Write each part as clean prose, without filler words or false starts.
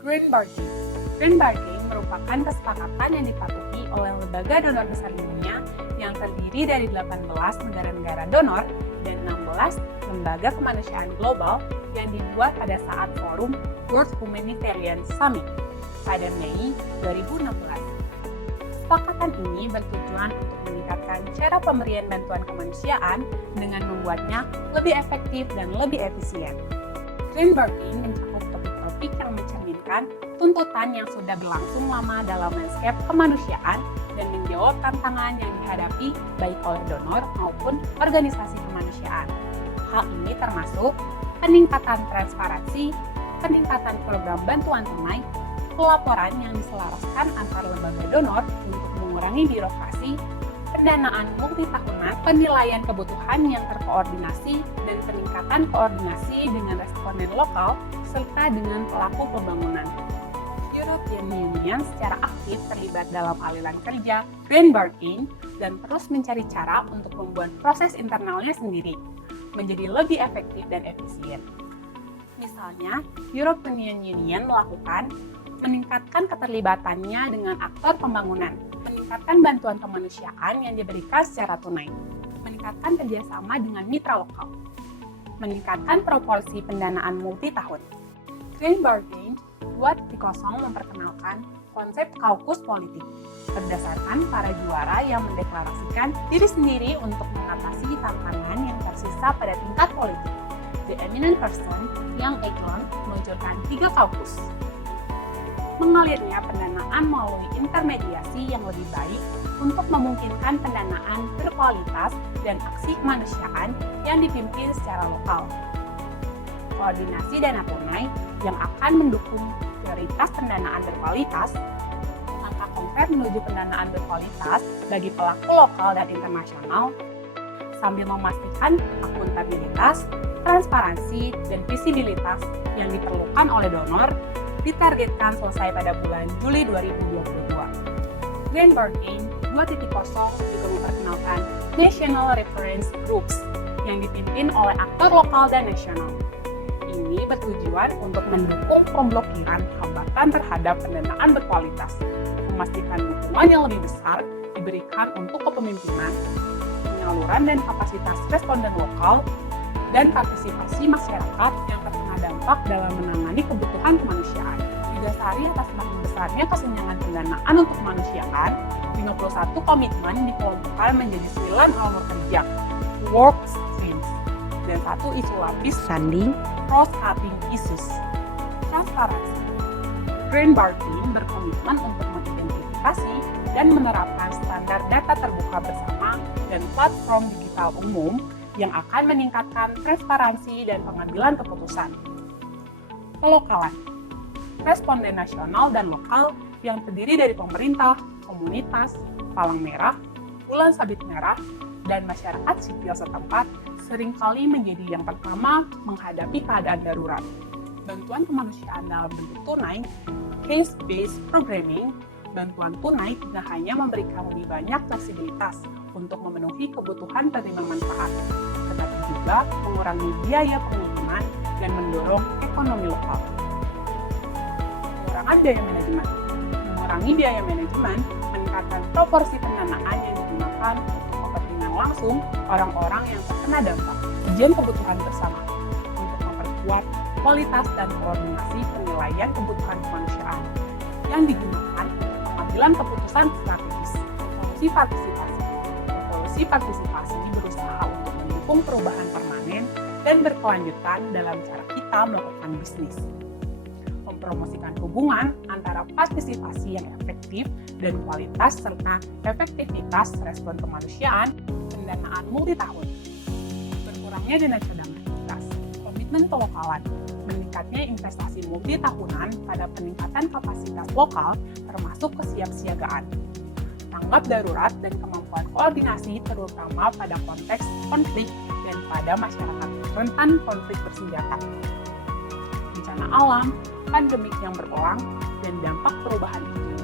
Greenberging. Greenberging merupakan kesepakatan yang dipatuhi oleh lembaga donor besar dunia yang terdiri dari 18 negara-negara donor dan 16 lembaga kemanusiaan global yang dibuat pada saat forum World Humanitarian Summit pada Mei 2016. Kesepakatan ini bertujuan untuk meningkatkan cara pemberian bantuan kemanusiaan dengan membuatnya lebih efektif dan lebih efisien. Greenberging mencakup topik-topik yang mencerminkan tuntutan yang sudah berlangsung lama dalam landscape kemanusiaan dan menjawab tantangan yang dihadapi baik oleh donor maupun organisasi kemanusiaan. Hal ini termasuk peningkatan transparansi, peningkatan program bantuan tunai, pelaporan yang diselaraskan antar lembaga donor untuk mengurangi birokrasi, pendanaan multitahunan, penilaian kebutuhan yang terkoordinasi, dan peningkatan koordinasi dengan responden lokal serta dengan pelaku pembangunan. European Union secara aktif terlibat dalam aliran kerja Greenberging dan terus mencari cara untuk membuat proses internalnya sendiri menjadi lebih efektif dan efisien. Misalnya, European Union meningkatkan keterlibatannya dengan aktor pembangunan, meningkatkan bantuan kemanusiaan yang diberikan secara tunai, meningkatkan kerjasama dengan mitra lokal, meningkatkan proporsi pendanaan multitahun. Greenberging 2010 memperkenalkan konsep kaukus politik berdasarkan para juara yang mendeklarasikan diri sendiri untuk mengatasi tantangan yang tersisa pada tingkat politik. The Eminent Person yang Eglon meluncurkan 3 kaukus. Mengalirnya pendanaan melalui intermediasi yang lebih baik untuk memungkinkan pendanaan berkualitas dan aksi kemanusiaan yang dipimpin secara lokal. Koordinasi dana tunai yang akan mendukung prioritas pendanaan berkualitas, langkah konkret menuju pendanaan berkualitas bagi pelaku lokal dan internasional, sambil memastikan akuntabilitas, transparansi, dan visibilitas yang diperlukan oleh donor ditargetkan selesai pada bulan Juli 2022. Greenberging 2.0 juga memperkenalkan National Reference Groups yang dipimpin oleh aktor lokal dan nasional. Ini bertujuan untuk mendukung pemblokiran hambatan terhadap pendanaan berkualitas, memastikan dukungan yang lebih besar diberikan untuk kepemimpinan, penyaluran dan kapasitas responden lokal, dan partisipasi masyarakat yang terkena dampak dalam menangani kebutuhan kemanusiaan. Didasari atas semakin besarnya kesenjangan pendanaan untuk kemanusiaan, 51 komitmen dikelompokkan menjadi 9 alur kerja, work streams, dan 1 isu lapis funding, cross-cutting issues. Transparansi. Greenberging berkomitmen untuk mengidentifikasi dan menerapkan standar data terbuka bersama dan platform digital umum yang akan meningkatkan transparansi dan pengambilan keputusan. Pelokalan. Responden nasional dan lokal yang terdiri dari pemerintah, komunitas, palang merah, bulan sabit merah, dan masyarakat sipil setempat seringkali menjadi yang pertama menghadapi keadaan darurat. Bantuan kemanusiaan dalam bentuk tunai, case-based programming, bantuan tunai tidak hanya memberikan lebih banyak fleksibilitas untuk memenuhi kebutuhan penerima manfaat, tetapi juga mengurangi biaya pengiriman dan mendorong ekonomi lokal. Mengurangi biaya manajemen, meningkatkan proporsi pendanaan yang digunakan untuk kepentingan langsung orang-orang yang terkena dampak. Kajian kebutuhan bersama untuk memperkuat kualitas dan koordinasi penilaian kebutuhan kemanusiaan yang digunakan untuk pengambilan keputusan strategis. Revolusi partisipasi berusaha untuk mendukung perubahan permanen dan berkelanjutan dalam cara kita melakukan bisnis. Mempromosikan hubungan antara partisipasi yang efektif dan kualitas serta efektivitas respon kemanusiaan, pendanaan multitahun. Berkurangnya dana cadangan kas, komitmen pelokalan, meningkatnya investasi multitahunan pada peningkatan kapasitas lokal termasuk kesiapsiagaan, tanggap darurat dan kemampuan koordinasi terutama pada konteks konflik dan pada masyarakat rentan konflik bersenjata, bencana alam, pandemik yang berulang, dan dampak perubahan iklim.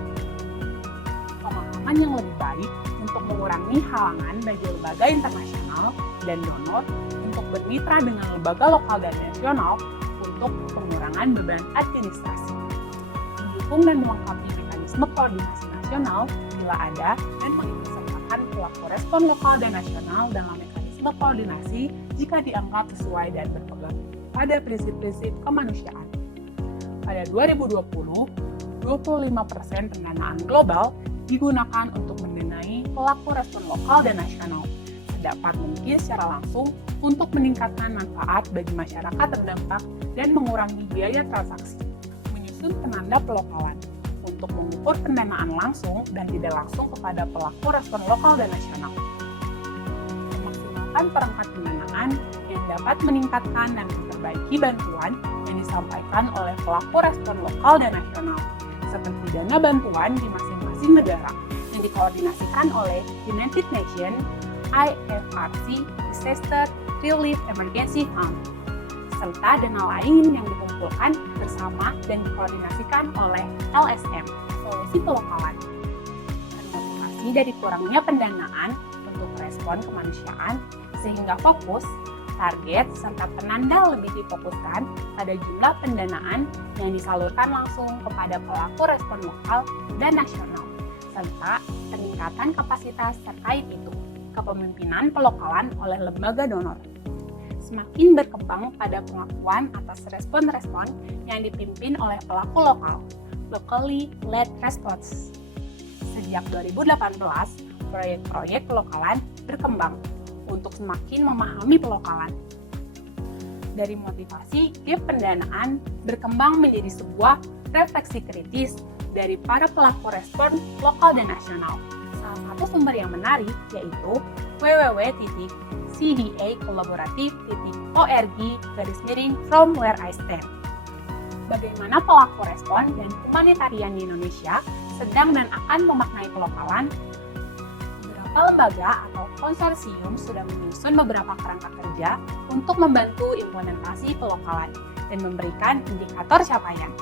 Pemahaman yang lebih baik untuk mengurangi halangan bagi lembaga internasional dan donor untuk bermitra dengan lembaga lokal dan nasional untuk pengurangan beban administrasi. mendukung dan melengkapi mekanisme koordinasi nasional bila ada dan mengikutsertakan pelaku respon lokal dan nasional dalam mekanisme koordinasi jika dianggap sesuai dan berpegang pada prinsip-prinsip kemanusiaan. Pada 2020, 25% pendanaan global digunakan untuk mendanai pelaku respon lokal dan nasional, sedapat mungkin secara langsung untuk meningkatkan manfaat bagi masyarakat terdampak dan mengurangi biaya transaksi, menyusun penanda pelokalan, untuk mengukur pendanaan langsung dan tidak langsung kepada pelaku respon lokal dan nasional, memaksimalkan perangkat pendanaan yang dapat meningkatkan dan memperbaiki bantuan yang disampaikan oleh pelaku respon lokal dan nasional, seperti dana bantuan di masing-masing negara yang dikoordinasikan oleh United Nations IFRC Disaster Relief Emergency Fund, serta dana lain yang dikumpulkan bersama dan dikoordinasikan oleh LSM, Solusi Pelokalan. Termotivasi dari kurangnya pendanaan untuk respon kemanusiaan, sehingga fokus, target, serta penanda lebih difokuskan pada jumlah pendanaan yang disalurkan langsung kepada pelaku respon lokal dan nasional, serta peningkatan kapasitas terkait itu, kepemimpinan pelokalan oleh lembaga donor. Semakin berkembang pada pengakuan atas respon-respon yang dipimpin oleh pelaku lokal, locally led response. Sejak 2018, proyek-proyek pelokalan berkembang untuk semakin memahami pelokalan. Dari motivasi, gap pendanaan berkembang menjadi sebuah refleksi kritis dari para pelaku respon lokal dan nasional. Salah satu sumber yang menarik yaitu www.cdacollaborative.org/from where I stand. Bagaimana pelaku respon dan humanitarian di Indonesia sedang dan akan memaknai pelokalan? Lembaga atau konsorsium sudah menyusun beberapa kerangka kerja untuk membantu implementasi pelokalan dan memberikan indikator capaian.